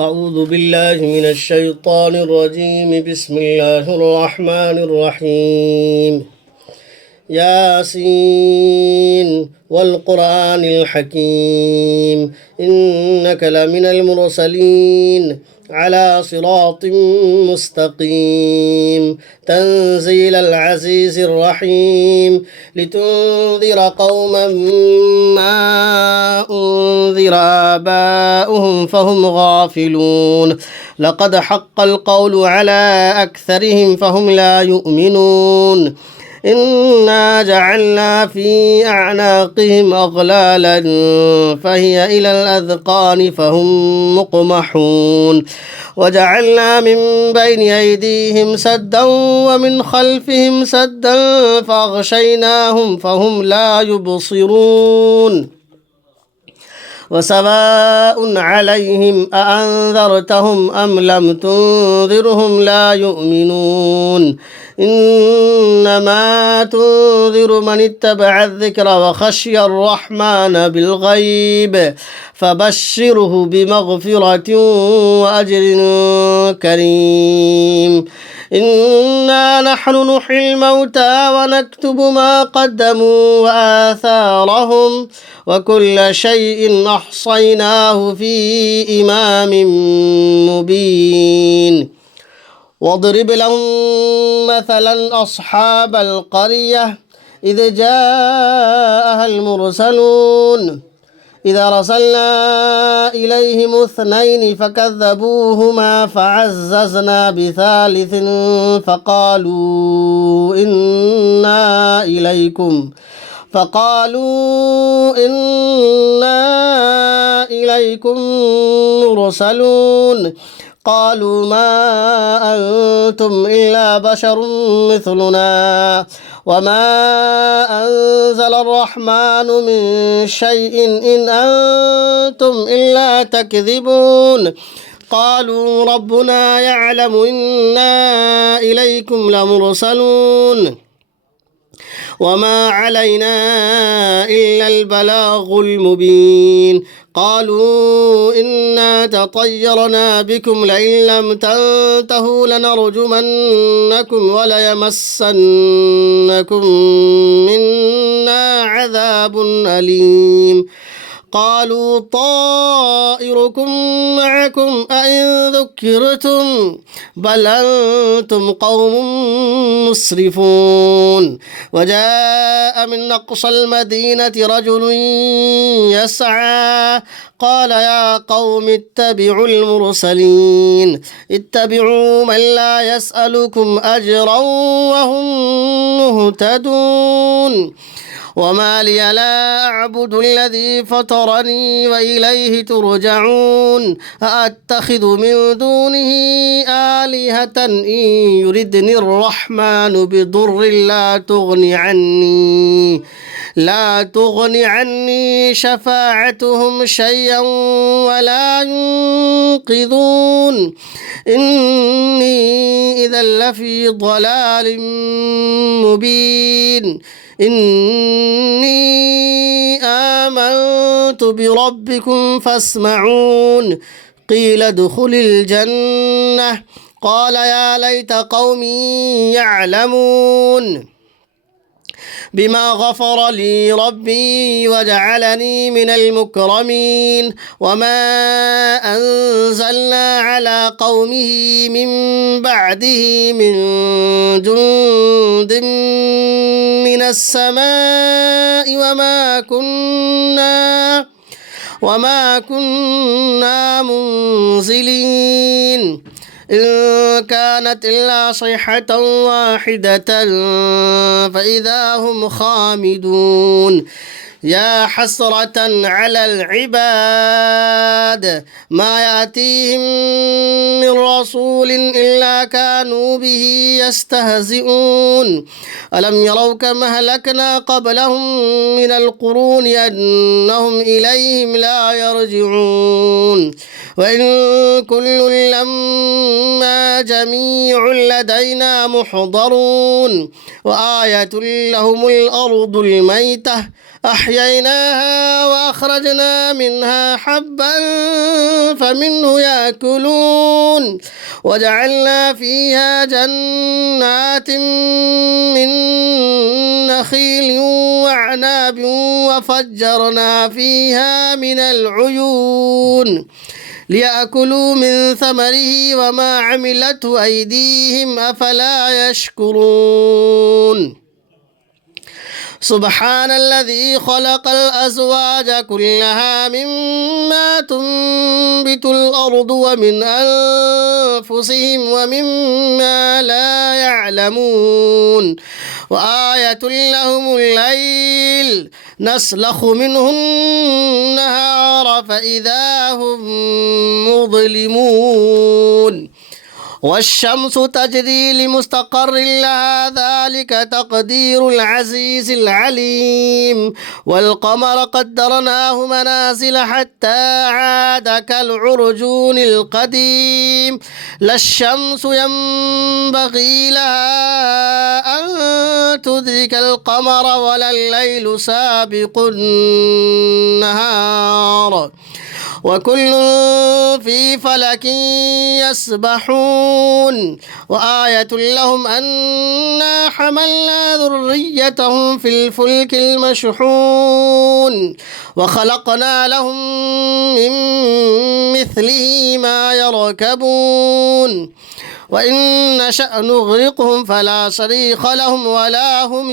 أعوذ بالله من الشيطان الرجيم. بسم الله الرحمن الرحيم. ياسين والقرآن الحكيم إنك لمن المرسلين على صراط مستقيم تنزيل العزيز الرحيم لتنذر قوما ما أنذر آباؤهم فهم غافلون لقد حق القول على أكثرهم فهم لا يؤمنون إنا جعلنا في أعناقهم أغلالا فهي إلى الأذقان فهم مقمحون وجعلنا من بين أيديهم سدا ومن خلفهم سدا فأغشيناهم فهم لا يبصرون وسواء عليهم أأنذرتهم أم لم تنذرهم لا يؤمنون إنما تنذر من اتبع الذكر وخشي الرحمن بالغيب فبشره بمغفرة وأجر كريم إنا نحن نحيي الموتى ونكتب ما قدموا وآثارهم وكل شيء أحصيناه في إمام مبين واضرب لهم مثلا أصحاب القرية إذ جاءها المرسلون إذا أرسلنا إليهم اثنين فكذبوهما فعززنا بثالث فقالوا إنا إليكم مرسلون قالوا ما أنتم إلا بشر مثلنا وما أنزل الرحمن من شيء إن أنتم إلا تكذبون قالوا ربنا يعلم إنا إليكم لمرسلون وما علينا إلا البلاغ المبين قالوا إنا تطيرنا بكم لئن لم تنتهوا لنرجمنكم وليمسنكم منا عذاب أليم قالوا طائركم معكم أئن ذكرتم بل أنتم قوم مسرفون وجاء من أقصى المدينة رجل يسعى قال يا قوم اتبعوا المرسلين اتبعوا من لا يسألكم أجرا وهم مهتدون وما لي لا أعبد الذي فطرني وإليه ترجعون أأتخذ من دونه آلهة إن يردني الرحمن بضر لا تغن عني شفاعتهم شيئا ولا ينقذون إني إذا لفي ضلال مبين إني آمنت بربكم فاسمعون قيل ادخل الجنة قال يا ليت قومي يعلمون بما غفر لي ربي وجعلني من المكرمين وما أنزلنا على قومه من بعده من جند من السماء وما كنا منزلين إن كانت إلا صيحة واحدة فإذا هم خامدون يا حسرة على العباد ما يأتيهم من رسول إلا كانوا به يستهزئون ألم يروا كم أهلكنا قبلهم من القرون أنهم إليهم لا يرجعون وإن كل لما جميع لدينا محضرون وآية لهم الأرض الميتة أحييناها وأخرجنا منها حبا فمنه يأكلون وجعلنا فيها جنات من نخيل وأعناب وفجرنا فيها من العيون ليأكلوا من ثمره وما عملته أيديهم أفلا يشكرون سبحان الذي خلق الأزواج كلها مما تنبت الأرض ومن أنفسهم ومما لا يعلمون وآية لهم الليل نسلخ منه النهار فإذا هم مظلمون والشمس تجري لمستقر لها ذلك تقدير العزيز العليم والقمر قدرناه منازل حتى عاد كالعرجون القديم لا الشمس ينبغي لها أن تدرك القمر ولا الليل سابق النهار وكل في فلك يسبحون وآية لهم أنا حملنا ذريتهم في الفلك المشحون وخلقنا لهم من مثله ما يركبون وإن نشأ نغرقهم فلا صريخ لهم ولا هم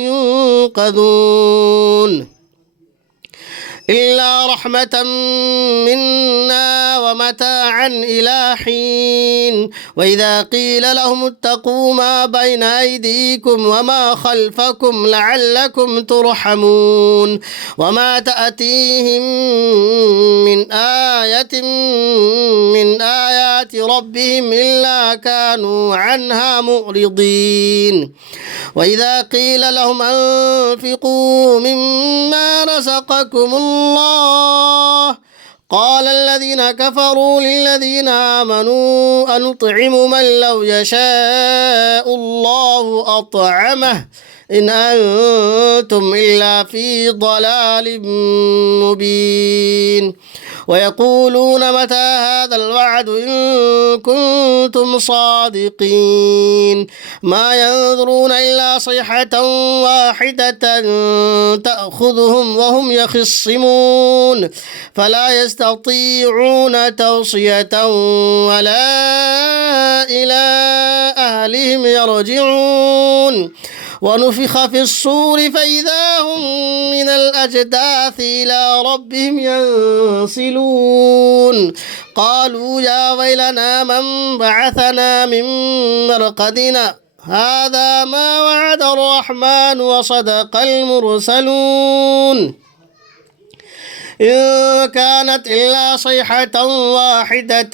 ينقذون إلا رحمة منا ومتاعا إلى حين وإذا قيل لهم اتقوا ما بين أيديكم وما خلفكم لعلكم ترحمون وما تأتيهم من آية من آيات ربهم إلا كانوا عنها معرضين وإذا قيل لهم أنفقوا مما رزقكم الله قال الذين كفروا للذين آمنوا أنطعم من لو يشاء الله أطعمه إن أنتم إلا في ضلال مبين ويقولون متى هذا الوعد إن كنتم صادقين ما ينظرون إلا صيحة واحدة تأخذهم وهم يخصمون فلا يستطيعون توصية ولا إلى أهلهم يرجعون ونفخ في الصور فإذا هم من الأجداث إلى ربهم ينسلون قالوا يا ويلنا من بعثنا من مرقدنا هذا ما وعد الرحمن وصدق المرسلون إن كانت إلا صيحة واحدة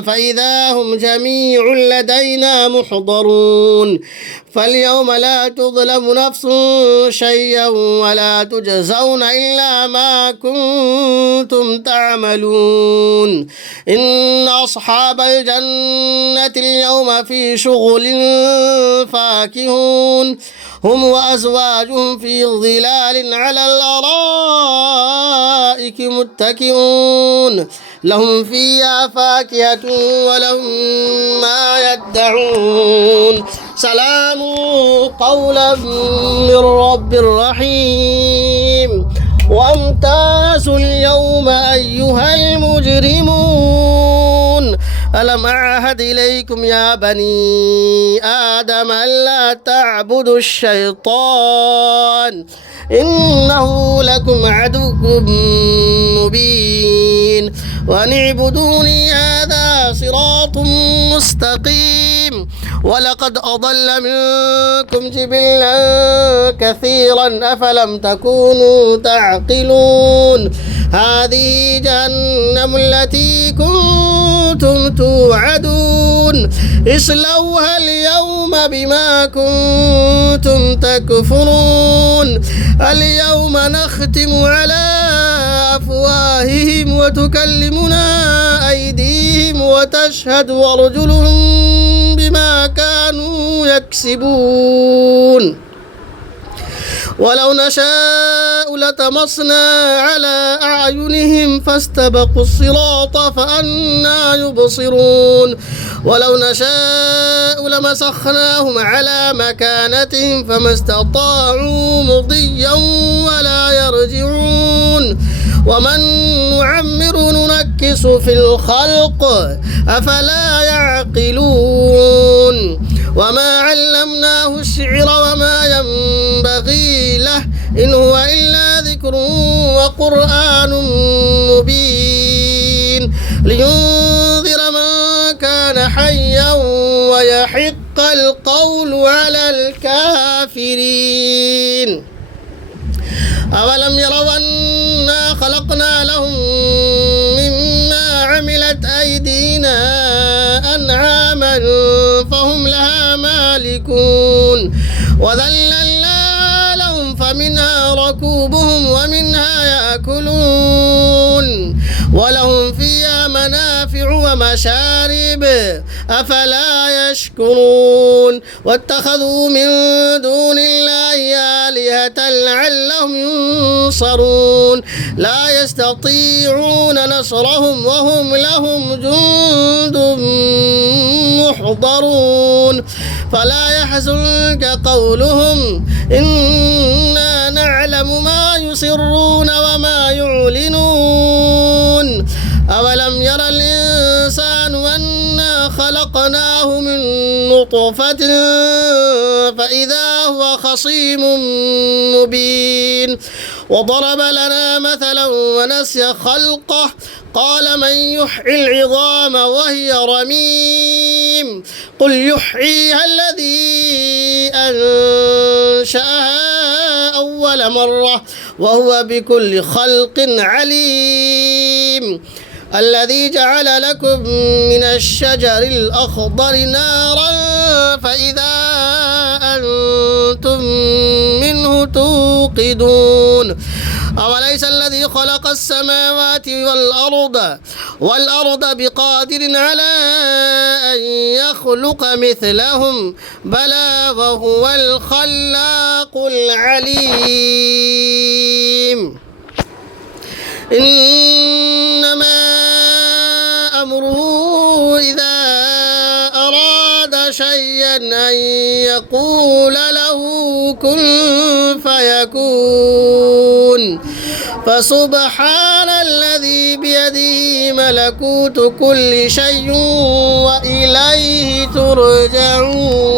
فإذا هم جميع لدينا محضرون فاليوم لا تظلم نفس شيئا ولا تجزون إلا ما كنتم تعملون إن أصحاب الجنة اليوم في شغل فاكهون هم وأزواجهم في ظلال على الأرائك متكئون لهم فيها فاكهة ولهم ما يدعون سلام قولا من رب رحيم وامتازوا اليوم أيها المجرمون ألم أعهد إليكم يا بني آدم ألا تعبدوا الشيطان إنه لكم عدو مبين وأن اعبدوني هذا صراط مستقيم ولقد أضل منكم جبلا كثيرا أفلم تكونوا تعقلون هذه جهنم التي كنتم توعدون اصلوها اليوم بما كنتم تكفرون اليوم نختم على أفواههم وتكلمنا أيديهم وتشهد أرجلهم بما كانوا يكسبون ولو نشاء لطمسنا على أعينهم فاستبقوا الصراط فأنى يبصرون ولو نشاء لمسخناهم على مكانتهم فما استطاعوا مضيا ولا يرجعون ومن نعمر ننكس في الخلق أفلا يعقلون وما علمناه الشعر وما ينبغي له إن هو إلا ذكر وقرآن مبين لينذر من كان حيا ويحق القول على الكافرين أولم يروا أنا خلقنا لهم مما عملت أيدينا أنعاما فهم لها مالكون وذللنا لهم فمنها ركوبهم ومنها يأكلون ولهم فيها منافع ومشارب أفلا يشكرون واتخذوا من دون الله آلهة لعلهم ينصرون لا يستطيعون نصرهم وهم لهم جند محضرون فلا يحزنك قولهم إنا نعلم ما يسرون وما يعلنون أولم ير الإنسان أنا خلقناه من نطفة فإذا هو خصيم مبين وضرب لنا مثلا ونسي خلقه قال من يحيي العظام وهي رميم قل يحييها الذي أنشأها أول مرة وهو بكل خلق عليم الذي جعل لكم من الشجر الأخضر نارا فإذا أنتم منه توقدون أوليس الذي خلق السماوات والأرض بقادر على أن يخلق مثلهم بلى وهو الخلاق العليم إنما أمره إذا أراد شيئا أن يقول له كن فيكون فسبحان الذي بيده ملكوت كل شيء وإليه ترجعون.